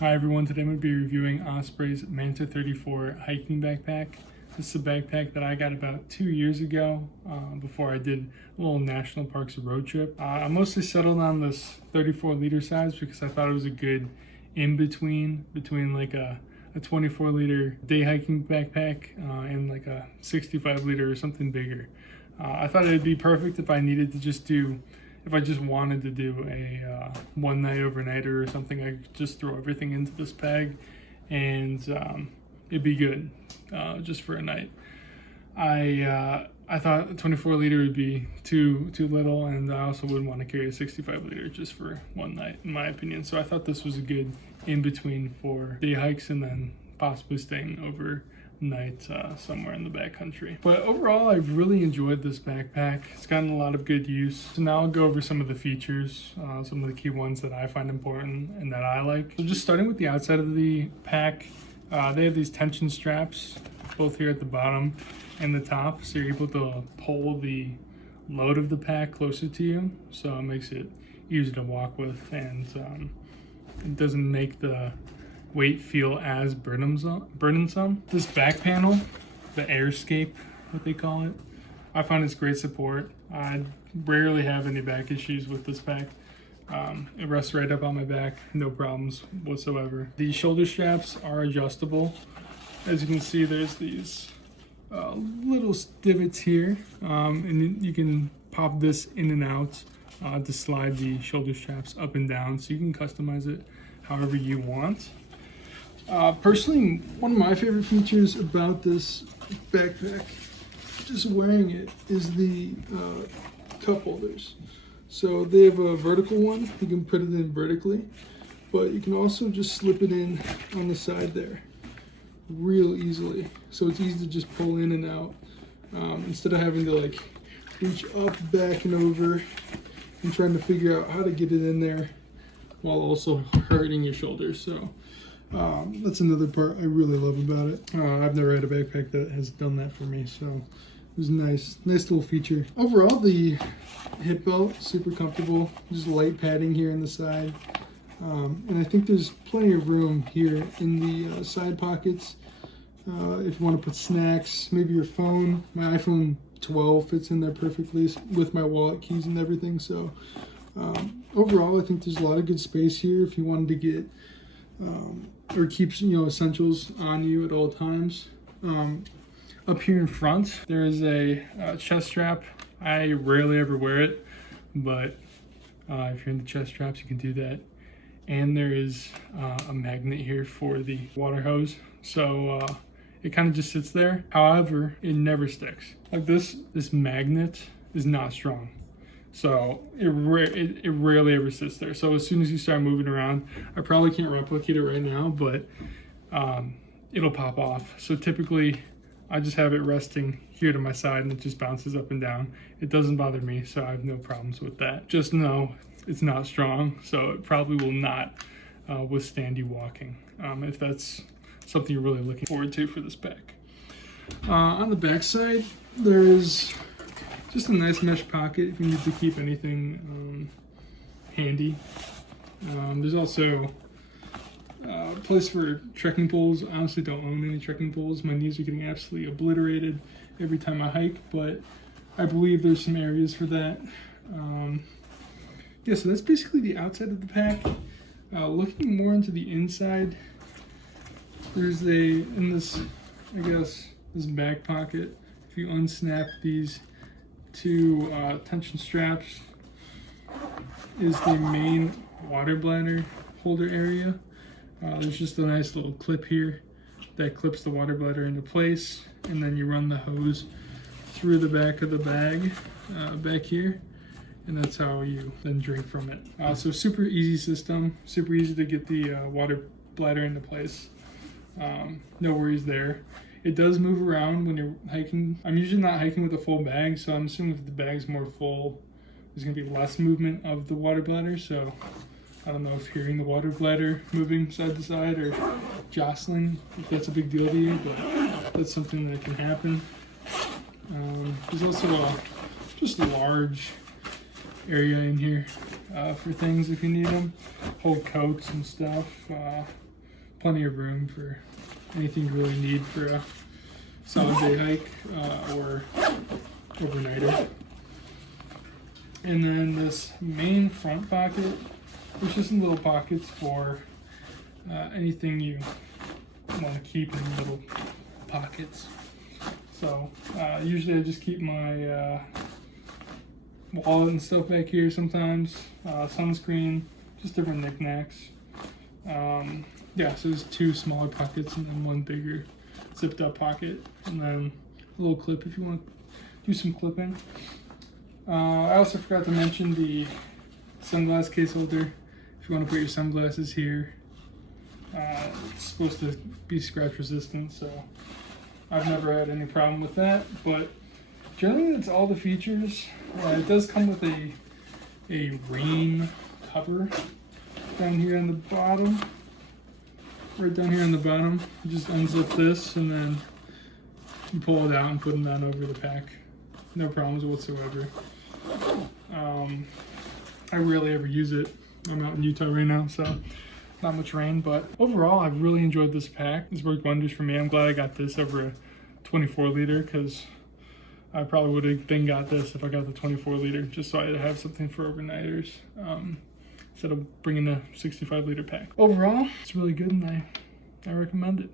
Hi everyone, today I'm going to be reviewing Osprey's Manta 34 hiking backpack. This is a backpack that I got about 2 years ago before I did a little national parks road trip. I mostly settled on this 34 liter size because I thought it was a good in-between between like a 24 liter day hiking backpack and like a 65 liter or something bigger. I thought it'd be perfect if I needed to if I just wanted to do a one night overnighter or something. I could just throw everything into this bag and it'd be good just for a night. I thought a 24 liter would be too little, and I also wouldn't want to carry a 65 liter just for one night, in my opinion. So I thought this was a good in between for day hikes and then possibly staying overnight somewhere in the backcountry. But overall, I've really enjoyed this backpack. It's gotten a lot of good use. So now I'll go over some of the features, some of the key ones that I find important and that I like. So just starting with the outside of the pack, they have these tension straps, both here at the bottom and the top, so you're able to pull the load of the pack closer to you, so it makes it easy to walk with, and it doesn't make the weight feel as burdensome. This back panel, the airscape, what they call it, I find it's great support. I rarely have any back issues with this pack. It rests right up on my back, no problems whatsoever. The shoulder straps are adjustable. As you can see, there's these little divots here, and you can pop this in and out to slide the shoulder straps up and down, so you can customize it however you want. Personally, one of my favorite features about this backpack, just wearing it, is the cup holders. So they have a vertical one, you can put it in vertically, but you can also just slip it in on the side there real easily. So it's easy to just pull in and out instead of having to like reach up, back, and over and trying to figure out how to get it in there while also hurting your shoulders. So that's another part I really love about it. I've never had a backpack that has done that for me, so it was a nice little feature. Overall, the hip belt, super comfortable, just light padding here on the side. And I think there's plenty of room here in the side pockets. If you want to put snacks, maybe your phone. My iPhone 12 fits in there perfectly with my wallet, keys, and everything. So overall, I think there's a lot of good space here if you wanted to get or keep essentials on you at all times. Up here in front, there is a chest strap. I rarely ever wear it, but if you're into chest straps, you can do that. And there is a magnet here for the water hose, so it kind of just sits there. However, it never sticks. Like this magnet is not strong, so it rarely ever sits there. So as soon as you start moving around, I probably can't replicate it right now, but it'll pop off. So typically I just have it resting here to my side and it just bounces up and down. It doesn't bother me, so I have no problems with that. Just know it's not strong, so it probably will not withstand you walking, if that's something you're really looking forward to for this pack. On the back side, there's just a nice mesh pocket if you need to keep anything handy. There's also a place for trekking poles. I honestly don't own any trekking poles. My knees are getting absolutely obliterated every time I hike, but I believe there's some areas for that. Yeah, so that's basically the outside of the pack. Looking more into the inside, there's this back pocket, if you unsnap these two tension straps, is the main water bladder holder area. There's just a nice little clip here that clips the water bladder into place, and then you run the hose through the back of the bag back here, and that's how you then drink from it. So super easy system, super easy to get the water bladder into place. No worries there. It does move around when you're hiking. I'm usually not hiking with a full bag, so I'm assuming if the bag's more full, there's gonna be less movement of the water bladder. So I don't know if hearing the water bladder moving side to side or jostling, if that's a big deal to you, but that's something that can happen. There's also just a large area in here for things if you need them. Hold coats and stuff. plenty of room for anything you really need for a solid day hike or overnighter. And then this main front pocket, there's just some little pockets for anything you want to keep in little pockets. So usually I just keep my wallet and stuff back here sometimes, sunscreen, just different knickknacks. Yeah, so there's 2 smaller pockets and then 1 bigger zipped up pocket, and then a little clip if you want to do some clipping. I also forgot to mention the sunglass case holder. If you want to put your sunglasses here, it's supposed to be scratch resistant, so I've never had any problem with that. But generally, it's all the features. It does come with a rain cover down here on the bottom. Right down here on the bottom, you just unzip this and then you pull it out and put them down over the pack. No problems whatsoever. I rarely ever use it. I'm out in Utah right now, so not much rain, but overall I've really enjoyed this pack. It's worked wonders for me. I'm glad I got this over a 24 liter because I probably would have then got this if I got the 24 liter, just so I'd have something for overnighters instead of bringing a 65 liter pack. Overall, it's really good and I recommend it.